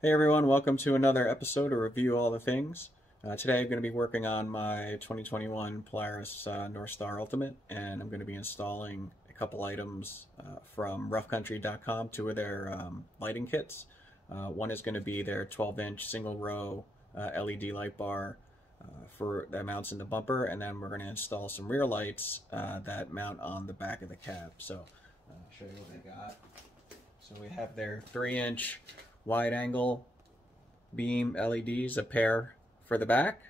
Hey everyone, welcome to another episode of Review All the Things. Today I'm going to be working on my 2021 Polaris North Star Ultimate, and I'm going to be installing a couple items from roughcountry.com, two of their lighting kits. One is going to be their 12-inch single row LED light bar that mounts in the bumper, and then we're going to install some rear lights that mount on the back of the cab. So I'll show you what I got. So we have their 3-inch wide angle beam LEDs, a pair for the back,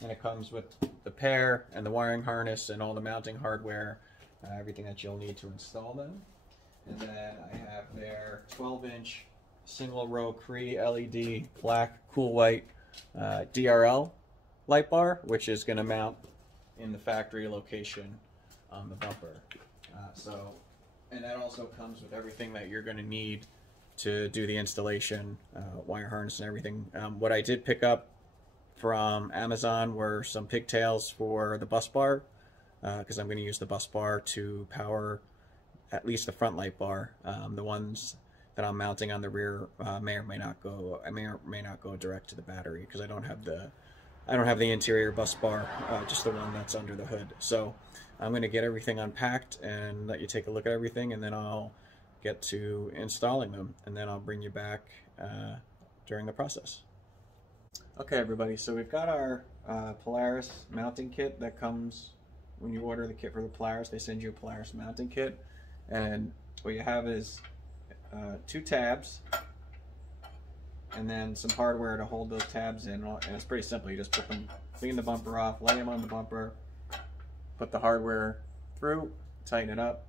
and it comes with the pair and the wiring harness and all the mounting hardware, everything that you'll need to install them. And then I have their 12-inch single row Cree LED black cool white DRL light bar, which is going to mount in the factory location on the bumper. And that also comes with everything that you're going to need to do the installation, wire harness and everything. What I did pick up from Amazon were some pigtails for the bus bar, because I'm going to use the bus bar to power at least the front light bar. The ones that I'm mounting on the rear may or may not go direct to the battery, because I don't have the interior bus bar, just the one that's under the hood. So I'm going to get everything unpacked and let you take a look at everything, and then I'll get to installing them, and then I'll bring you back during the process. Okay everybody, so we've got our Polaris mounting kit that comes when you order the kit for the Polaris. They send you a Polaris mounting kit, and what you have is 2 tabs and then some hardware to hold those tabs in, and it's pretty simple. You just clean the bumper off, lay them on the bumper, put the hardware through, tighten it up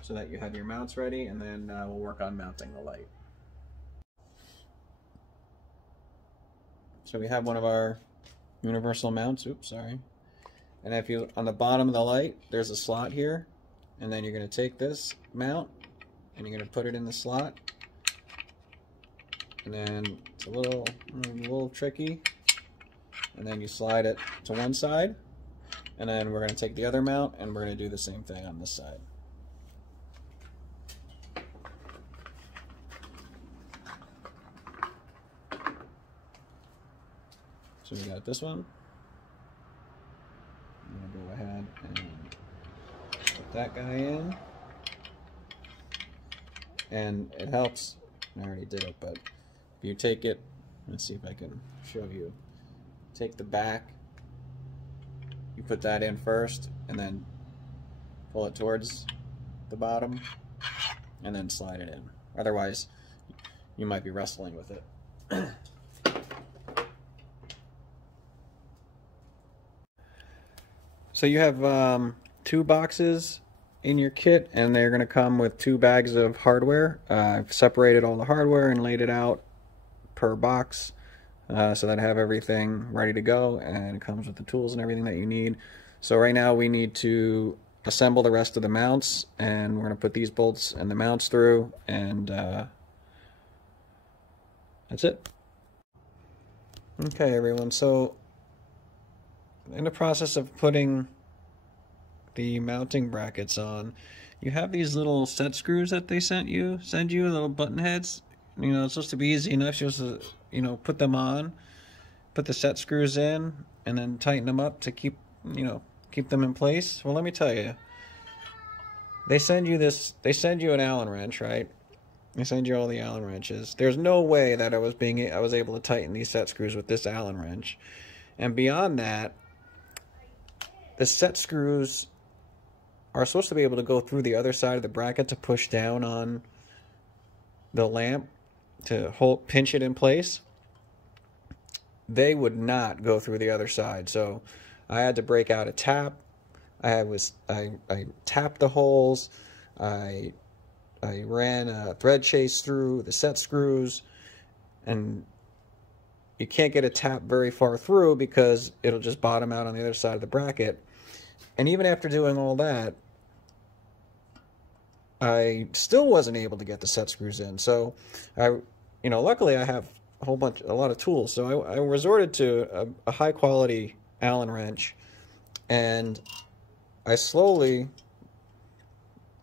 so that you have your mounts ready, and then we'll work on mounting the light. So we have one of our universal mounts, and if you, on the bottom of the light, there's a slot here, and then you're going to take this mount and you're going to put it in the slot, and then it's a little tricky, and then you slide it to one side, and then we're going to take the other mount and we're going to do the same thing on this side. So we got this one. I'm going to go ahead and put that guy in. And it helps, I already did it, but if you take it, let's see if I can show you. Take the back, you put that in first, and then pull it towards the bottom, and then slide it in. Otherwise, you might be wrestling with it. So you have 2 boxes in your kit, and they're going to come with 2 bags of hardware. I've separated all the hardware and laid it out per box so that I have everything ready to go, and it comes with the tools and everything that you need. So right now we need to assemble the rest of the mounts, and we're going to put these bolts and the mounts through, and that's it. Okay everyone, so in the process of putting the mounting brackets on, you have these little set screws that they send you little button heads. You know, it's supposed to be easy enough. You're supposed to, you know, put them on, put the set screws in, and then tighten them up to keep them in place. Well, let me tell you, they send you an Allen wrench, right? They send you all the Allen wrenches. There's no way that I was able to tighten these set screws with this Allen wrench. And beyond that, the set screws are supposed to be able to go through the other side of the bracket to push down on the lamp to pinch it in place. They would not go through the other side, so I had to break out a tap. I tapped the holes. I ran a thread chase through the set screws, and you can't get a tap very far through because it'll just bottom out on the other side of the bracket. And even after doing all that, I still wasn't able to get the set screws in. So luckily I have a lot of tools. So I resorted to a high quality Allen wrench, and I slowly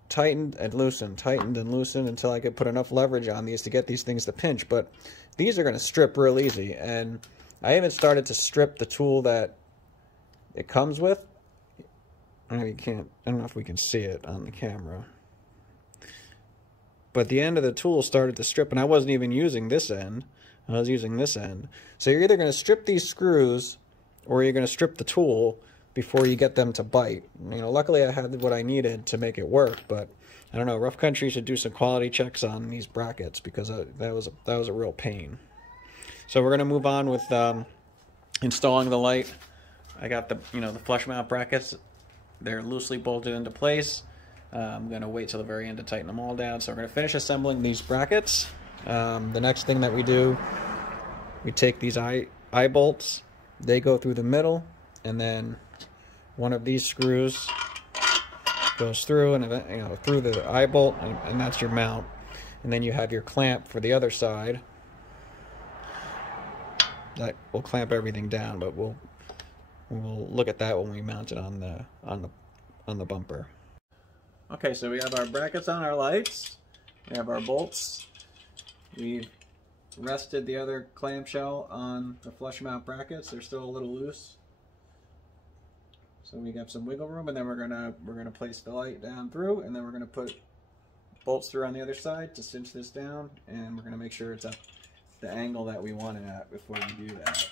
tightened and loosened until I could put enough leverage on these to get these things to pinch. But these are going to strip real easy, and I even started to strip the tool that it comes with. I don't know if we can see it on the camera, but the end of the tool started to strip, and I wasn't even using this end. I was using this end. So you're either going to strip these screws or you're going to strip the tool before you get them to bite. You know, luckily I had what I needed to make it work, but I don't know, Rough Country should do some quality checks on these brackets, because that was a real pain. So we're going to move on with installing the light. I got the flush mount brackets. They're loosely bolted into place. I'm going to wait till the very end to tighten them all down. So we're going to finish assembling these brackets. The next thing that we do, we take these eye bolts. They go through the middle, and then one of these screws goes through, and through the eye bolt, and that's your mount. And then you have your clamp for the other side. That will clamp everything down, but we'll look at that when we mount it on the bumper. Okay, so we have our brackets on our lights. We have our bolts. We've rested the other clamshell on the flush mount brackets. They're still a little loose, so we got some wiggle room. And then we're gonna place the light down through, and then we're gonna put bolts through on the other side to cinch this down, and we're gonna make sure it's at the angle that we want it at before we do that.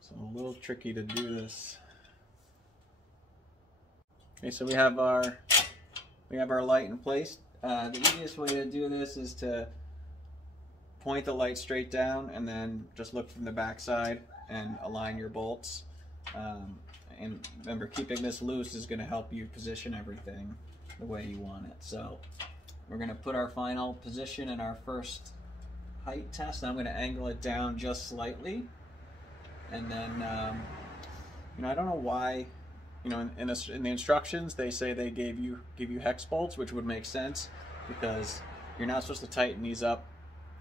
So a little tricky to do this. Okay, so we have our light in place. The easiest way to do this is to point the light straight down, and then just look from the back side and align your bolts. And remember, keeping this loose is going to help you position everything the way you want it. So we're going to put our final position in our first height test. I'm going to angle it down just slightly, and then I don't know why. In the instructions, they say they give you hex bolts, which would make sense, because you're not supposed to tighten these up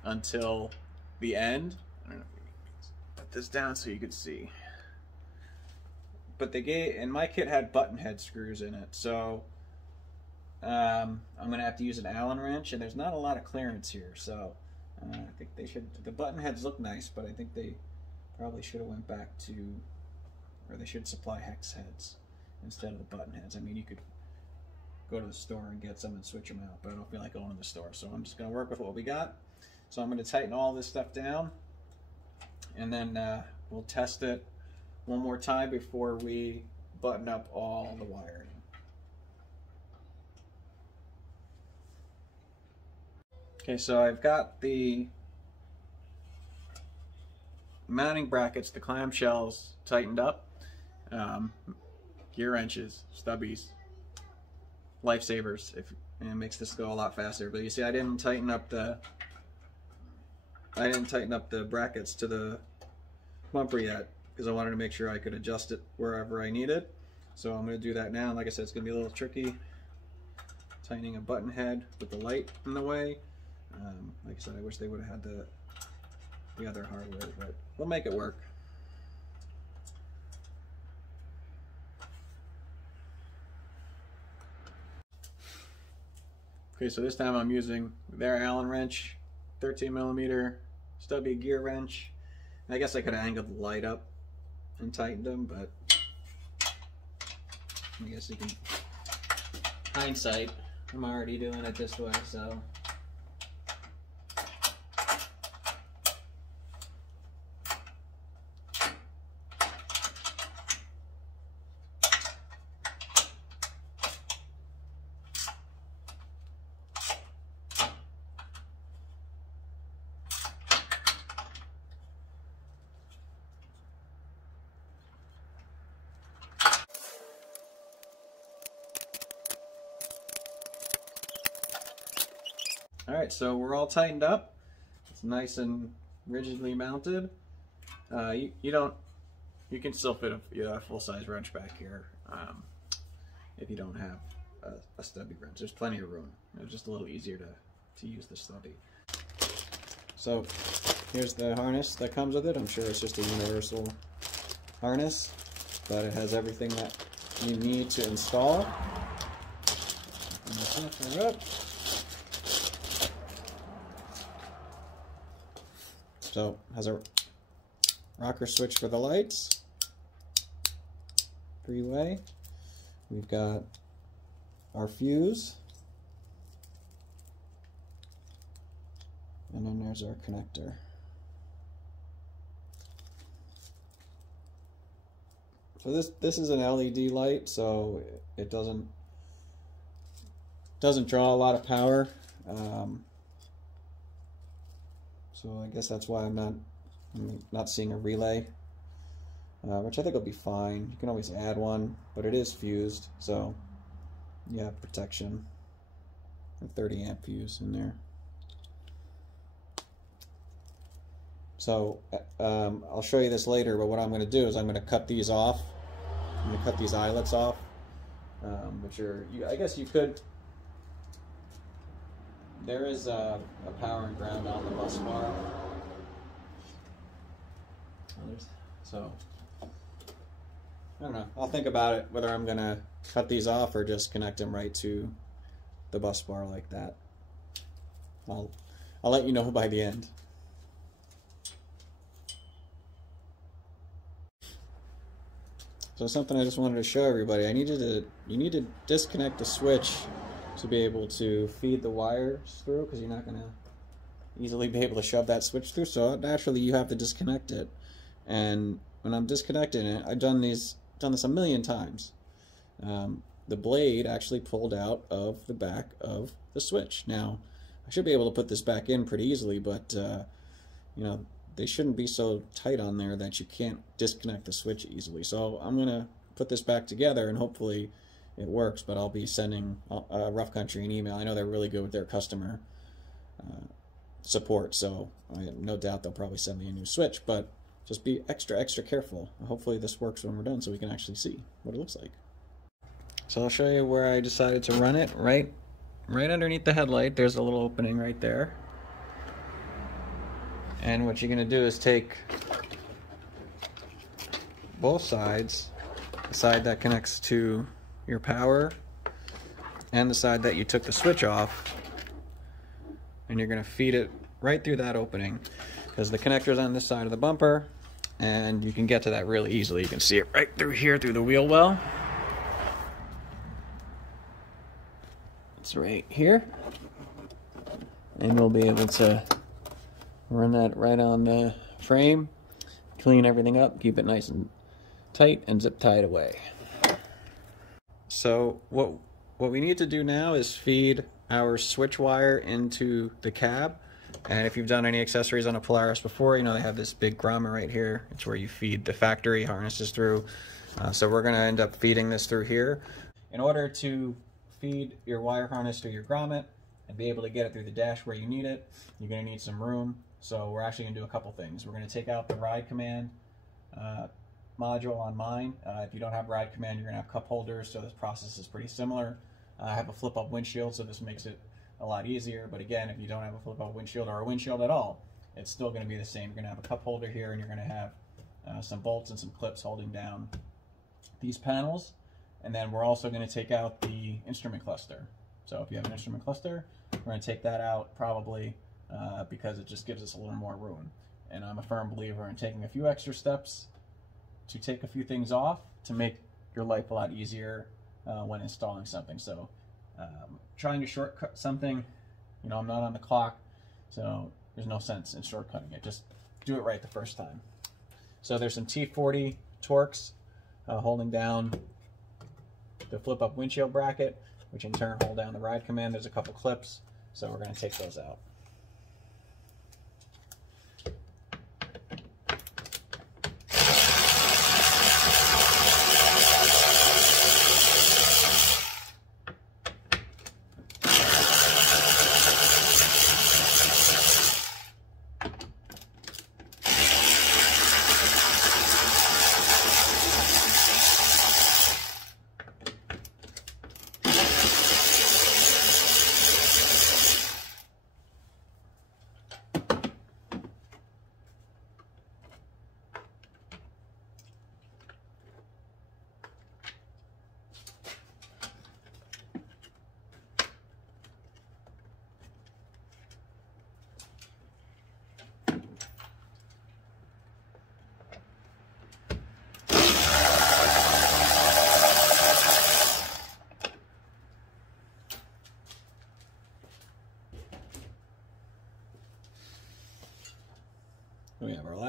until the end. I don't know if we can put this down so you can see. But and my kit had button head screws in it, so I'm gonna have to use an Allen wrench, and there's not a lot of clearance here, so I think they should. The button heads look nice, but I think they probably should have went back to, or they should supply hex heads instead of the button heads. I mean, you could go to the store and get some and switch them out, but I don't feel like going to the store, so I'm just going to work with what we got. So I'm going to tighten all this stuff down, and then we'll test it one more time before we button up all the wiring. Okay, so I've got the mounting brackets, the clamshells, tightened up. Gear wrenches, stubbies, lifesavers, and it makes this go a lot faster. But you see, I didn't tighten up the brackets to the bumper yet, because I wanted to make sure I could adjust it wherever I needed. So I'm going to do that now. Like I said, it's going to be a little tricky tightening a button head with the light in the way. Like I said, I wish they would have had the other hardware, but we'll make it work. Okay, so this time I'm using their Allen wrench, 13mm stubby gear wrench. I guess I could have angled the light up and tightened them, but I guess you can, hindsight, I'm already doing it this way, so. Alright, so we're all tightened up. It's nice and rigidly mounted. You can still fit a full-size wrench back here if you don't have a stubby wrench. There's plenty of room. It's just a little easier to use the stubby. So here's the harness that comes with it. I'm sure it's just a universal harness. but it has everything that you need to install. And up. So it has a rocker switch for the lights, 3-way. We've got our fuse, and then there's our connector. So this is an LED light, so it doesn't draw a lot of power. So I guess that's why I'm not seeing a relay, which I think will be fine. You can always add one, but it is fused, so you have protection. A 30 amp fuse in there. So I'll show you this later, but what I'm going to do is I'm going to cut these off. I'm going to cut these eyelets off, which are, I guess you could. There is a power and ground on the bus bar. So I don't know. I'll think about it whether I'm going to cut these off or just connect them right to the bus bar like that. I'll let you know by the end. So something I just wanted to show everybody. You need to disconnect the switch to be able to feed the wires through, because you're not going to easily be able to shove that switch through. So naturally you have to disconnect it. And when I'm disconnecting it, I've done this a million times. The blade actually pulled out of the back of the switch. Now I should be able to put this back in pretty easily, but you know, they shouldn't be so tight on there that you can't disconnect the switch easily. So I'm going to put this back together and hopefully it works, but I'll be sending Rough Country an email. I know they're really good with their customer support, so I have no doubt they'll probably send me a new switch, but just be extra careful. Hopefully this works when we're done so we can actually see what it looks like. So I'll show you where I decided to run it. Right underneath the headlight, there's a little opening right there. And what you're going to do is take both sides, the side that connects to your power and the side that you took the switch off, and you're going to feed it right through that opening, because the connector's on this side of the bumper and you can get to that really easily. You can see it right through here through the wheel well. It's right here, and we'll be able to run that right on the frame, clean everything up, keep it nice and tight, and zip tie it away. So what we need to do now is feed our switch wire into the cab. And if you've done any accessories on a Polaris before, you know they have this big grommet right here. It's where you feed the factory harnesses through. So we're going to end up feeding this through here. In order to feed your wire harness to your grommet and be able to get it through the dash where you need it, you're going to need some room. So we're actually going to do a couple things. We're going to take out the ride command module on mine. If you don't have ride command, you're going to have cup holders, so this process is pretty similar. I have a flip-up windshield, so this makes it a lot easier. But again, if you don't have a flip-up windshield or a windshield at all, it's still going to be the same. You're going to have a cup holder here, and you're going to have some bolts and some clips holding down these panels. And then we're also going to take out the instrument cluster. So if you have an instrument cluster, we're going to take that out probably because it just gives us a little more room. And I'm a firm believer in taking a few extra steps to take a few things off to make your life a lot easier when installing something. So trying to shortcut something, you know, I'm not on the clock, so there's no sense in shortcutting it. Just do it right the first time. So there's some T40 Torx holding down the flip-up windshield bracket, which in turn hold down the ride command. There's a couple clips, so we're going to take those out.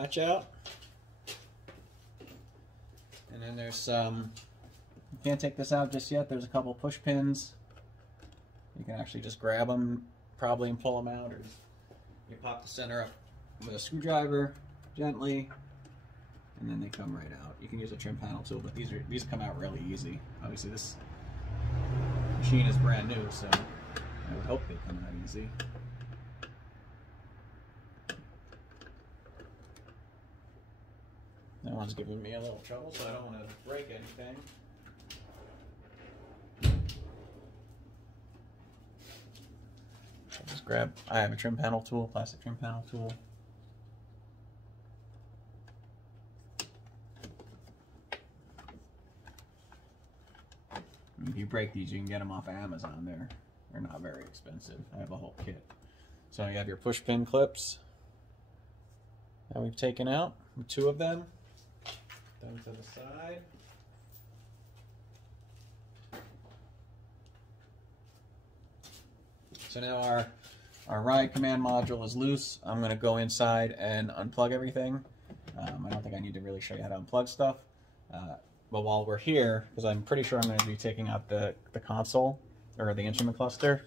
latch out. And then there's some, you can't take this out just yet, there's a couple push pins. You can actually just grab them probably and pull them out, or you pop the center up with a screwdriver gently, and then they come right out. You can use a trim panel tool, but these come out really easy. Obviously this machine is brand new, so I would hope they come out easy. That one's giving me a little trouble, so I don't want to break anything. So just grab, I have a trim panel tool, plastic trim panel tool. If you break these, you can get them off of Amazon. They're not very expensive. I have a whole kit. So you have your push pin clips that we've taken out, 2 of them. Them to the side. So now our ride command module is loose. I'm going to go inside and unplug everything. I don't think I need to really show you how to unplug stuff. But while we're here, because I'm pretty sure I'm going to be taking out the console or the instrument cluster,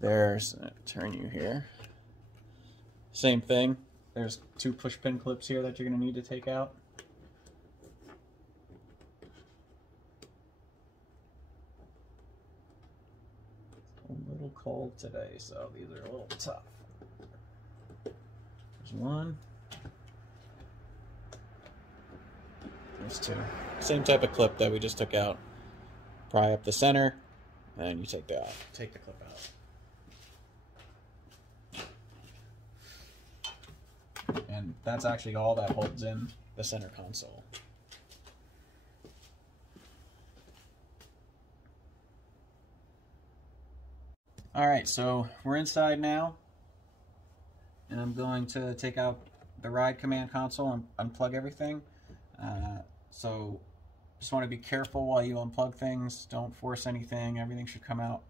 there's, turn you here. Same thing. There's 2 push pin clips here that you're going to need to take out. A little cold today, so these are a little tough. There's 1. There's 2. Same type of clip that we just took out. Pry up the center, and you take the clip out. And that's actually all that holds in the center console. Alright, so we're inside now, and I'm going to take out the ride command console and unplug everything. So just want to be careful while you unplug things. Don't force anything. Everything should come out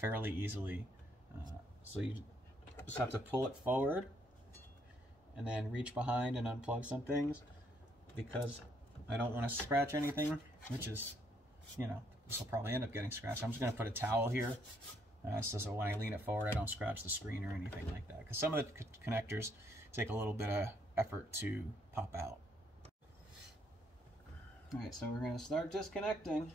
fairly easily. So you just have to pull it forward and then reach behind and unplug some things, because I don't want to scratch anything, which is, you know, this will probably end up getting scratched. I'm just going to put a towel here. So when I lean it forward, I don't scratch the screen or anything like that, because some of the connectors take a little bit of effort to pop out. Alright, so we're going to start disconnecting.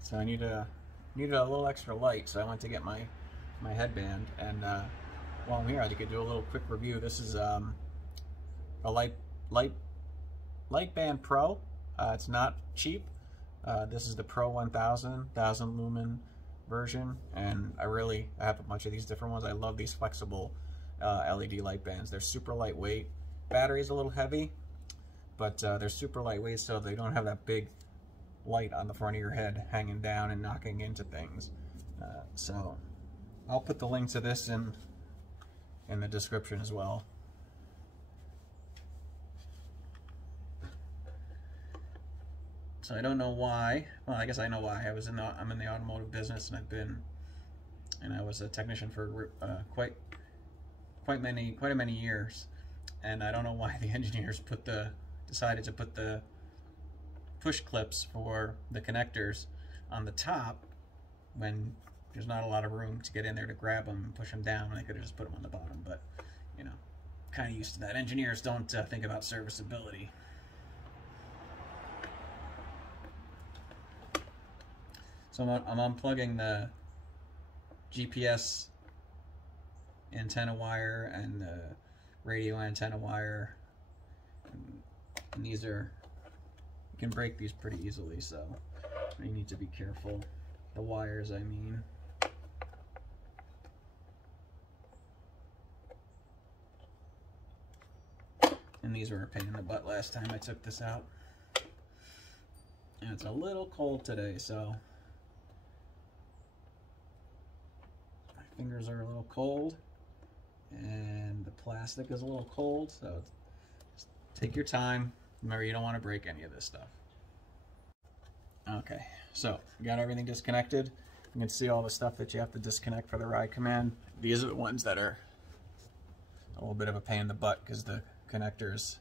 So I needed a little extra light, so I went to get my headband, and while I'm here, I could do a little quick review. This is a Lightband Pro. It's not cheap. This is the Pro 1000 lumen version, and I have a bunch of these different ones. I love these flexible LED light bands. They're super lightweight. Battery's a little heavy, but they're super lightweight, so they don't have that big light on the front of your head hanging down and knocking into things. So I'll put the link to this in the description as well. So I don't know why. Well, I guess I know why. I'm in the automotive business, and I was a technician for quite many years, and I don't know why the engineers decided to put the push clips for the connectors on the top when there's not a lot of room to get in there to grab them and push them down. They could have just put them on the bottom, but you know, kind of used to that. Engineers don't think about serviceability. So I'm unplugging the GPS antenna wire and the radio antenna wire, and these are, you can break these pretty easily, so you need to be careful. The wires, I mean. And these were a pain in the butt last time I took this out. And it's a little cold today, so I fingers are a little cold and the plastic is a little cold, so just take your time. Remember, you don't want to break any of this stuff. Okay, so we got everything disconnected. You can see all the stuff that you have to disconnect for the ride command. These are the ones that are a little bit of a pain in the butt because the connector's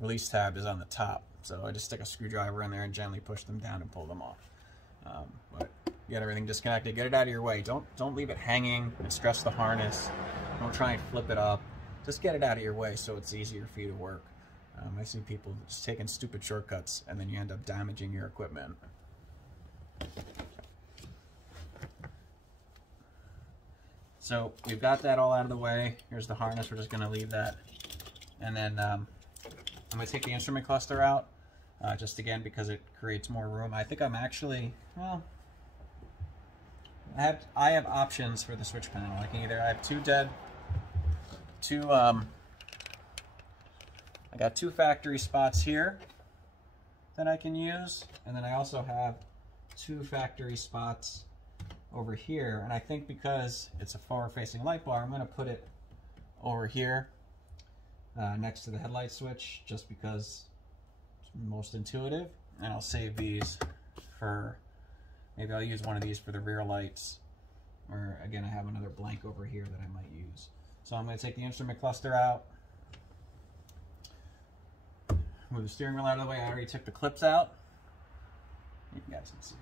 release tab is on the top. So I just stick a screwdriver in there and gently push them down and pull them off. But get everything disconnected, get it out of your way. Don't leave it hanging and stress the harness. Don't try and flip it up. Just get it out of your way so it's easier for you to work. I see people just taking stupid shortcuts and then you end up damaging your equipment. So we've got that all out of the way. Here's the harness, we're just gonna leave that. And then I'm gonna take the instrument cluster out, just again because it creates more room. I think I'm actually, well, I have options for the switch panel. I have I got two factory spots here that I can use, and then I also have two factory spots over here. And I think because it's a forward-facing light bar, I'm going to put it over here next to the headlight switch, just because it's most intuitive. And I'll save these for, maybe I'll use one of these for the rear lights, or again, I have another blank over here that I might use. So I'm going to take the instrument cluster out. Move the steering wheel out of the way. I already took the clips out. You guys can see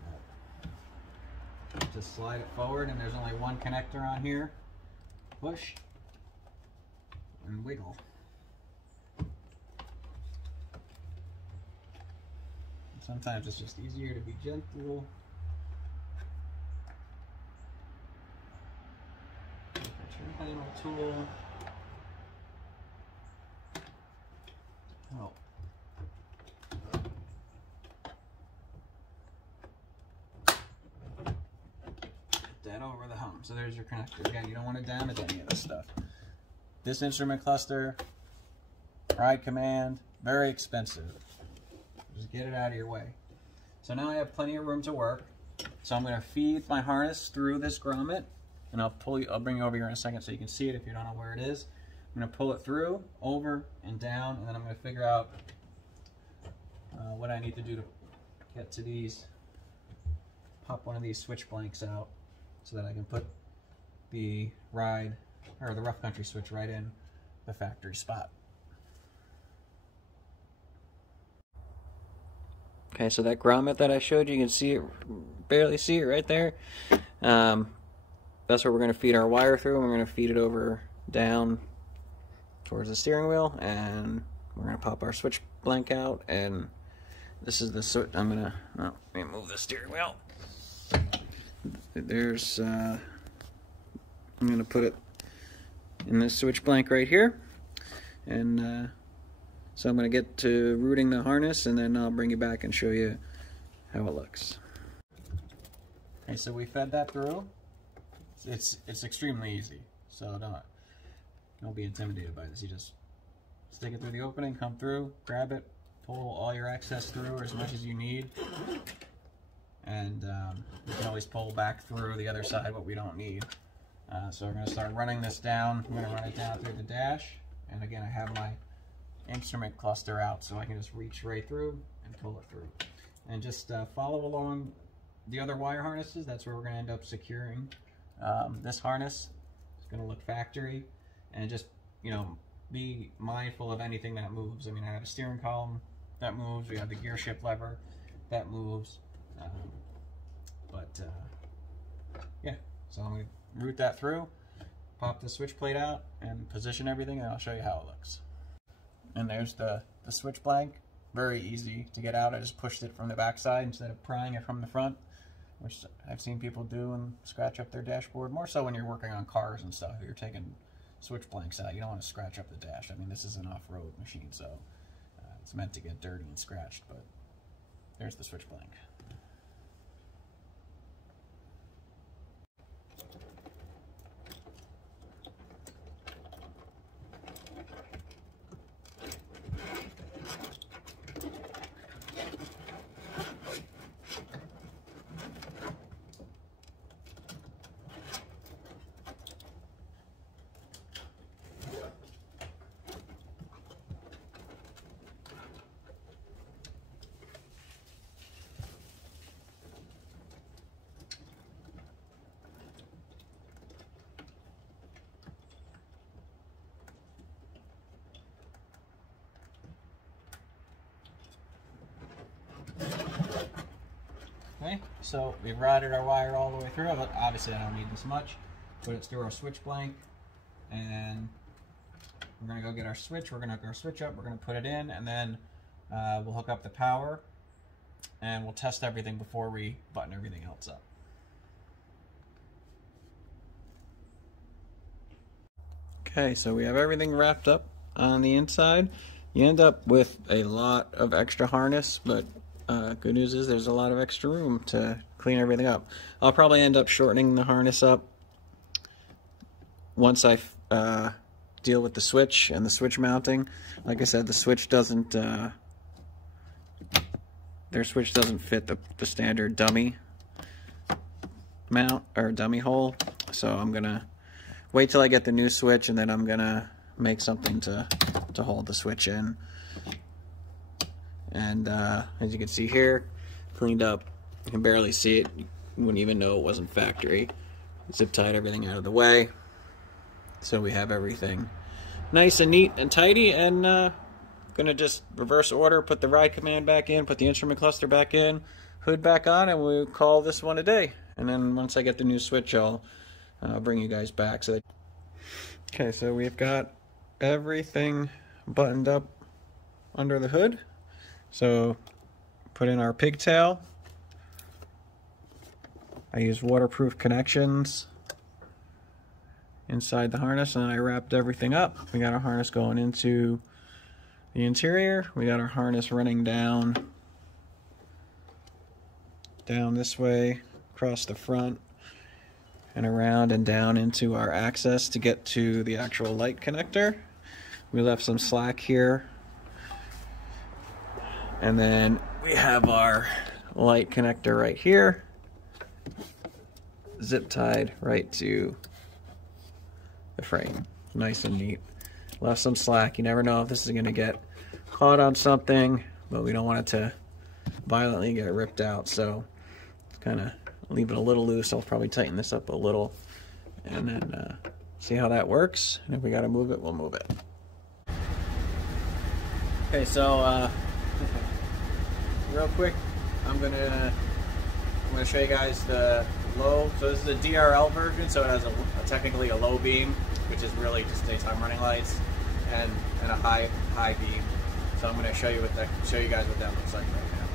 that. Just slide it forward, and there's only one connector on here. Push and wiggle. Sometimes it's just easier to be gentle. Trim panel tool. Oh. That over the hump. So there's your connector. Again, you don't want to damage any of this stuff. This instrument cluster, ride command, very expensive. Just get it out of your way. So now I have plenty of room to work. So I'm going to feed my harness through this grommet, and I'll bring you over here in a second so you can see it if you don't know where it is. I'm going to pull it through, over, and down, and then I'm going to figure out what I need to do to get to these. Pop one of these switch blanks out so that I can put the ride, or the rough country switch right in the factory spot. Okay, so that grommet that I showed you, can see it, barely see it right there. That's where we're going to feed our wire through, and we're going to feed it over down towards the steering wheel, and we're going to pop our switch blank out, and this is the switch. I'm going to, let me move the steering wheel. There's, I'm going to put it in this switch blank right here, and so I'm going to get to routing the harness, and then I'll bring you back and show you how it looks. Okay, so we fed that through. It's extremely easy, so don't be intimidated by this. You just stick it through the opening, come through, grab it, pull all your excess through, or as much as you need, and you can always pull back through the other side what we don't need. So we're going to start running this down. I'm going to run it down through the dash, and again, I have my instrument cluster out, so I can just reach right through and pull it through. And just follow along the other wire harnesses. That's where we're going to end up securing this harness. It's going to look factory, and just, you know, be mindful of anything that moves. I mean, I have a steering column that moves. We have the gear shift lever that moves. Yeah, so I'm going to route that through, pop the switch plate out, and position everything, and I'll show you how it looks. And there's the switch blank. Very easy to get out. I just pushed it from the back side instead of prying it from the front, which I've seen people do and scratch up their dashboard. More so when you're working on cars and stuff. If you're taking switch blanks out, you don't want to scratch up the dash. I mean, this is an off-road machine, so it's meant to get dirty and scratched, but there's the switch blank. Okay, so we've routed our wire all the way through, but obviously I don't need this much. Put it through our switch blank, and we're gonna go get our switch. We're gonna hook our switch up, we're gonna put it in, and then we'll hook up the power, and we'll test everything before we button everything else up. Okay, so we have everything wrapped up on the inside. You end up with a lot of extra harness, but good news is there's a lot of extra room to clean everything up. I'll probably end up shortening the harness up once I deal with the switch and the switch mounting. Like I said, the switch doesn't, their switch doesn't fit the standard dummy mount or dummy hole. So I'm gonna wait till I get the new switch, and then I'm gonna make something to hold the switch in. And as you can see here, cleaned up. You can barely see it. You wouldn't even know it wasn't factory. Zip tied everything out of the way. So we have everything nice and neat and tidy, and gonna just reverse order, put the ride command back in, put the instrument cluster back in, hood back on, and we'll call this one a day. And then once I get the new switch, I'll bring you guys back. Okay, so we've got everything buttoned up under the hood. So put in our pigtail. I used waterproof connections inside the harness, and then I wrapped everything up. We got our harness going into the interior. We got our harness running down this way, across the front, and around and down into our access to get to the actual light connector. We left some slack here. And then we have our light connector right here, zip tied right to the frame. Nice and neat. Left some slack. You never know if this is going to get caught on something, but we don't want it to violently get ripped out, so kind of leave it a little loose. I'll probably tighten this up a little, and then see how that works. And if we got to move it, we'll move it. Okay, so real quick, I'm gonna show you guys the low. So this is a DRL version, so it has technically a low beam, which is really just daytime running lights, and a high beam. So I'm gonna show you guys what that looks like right now.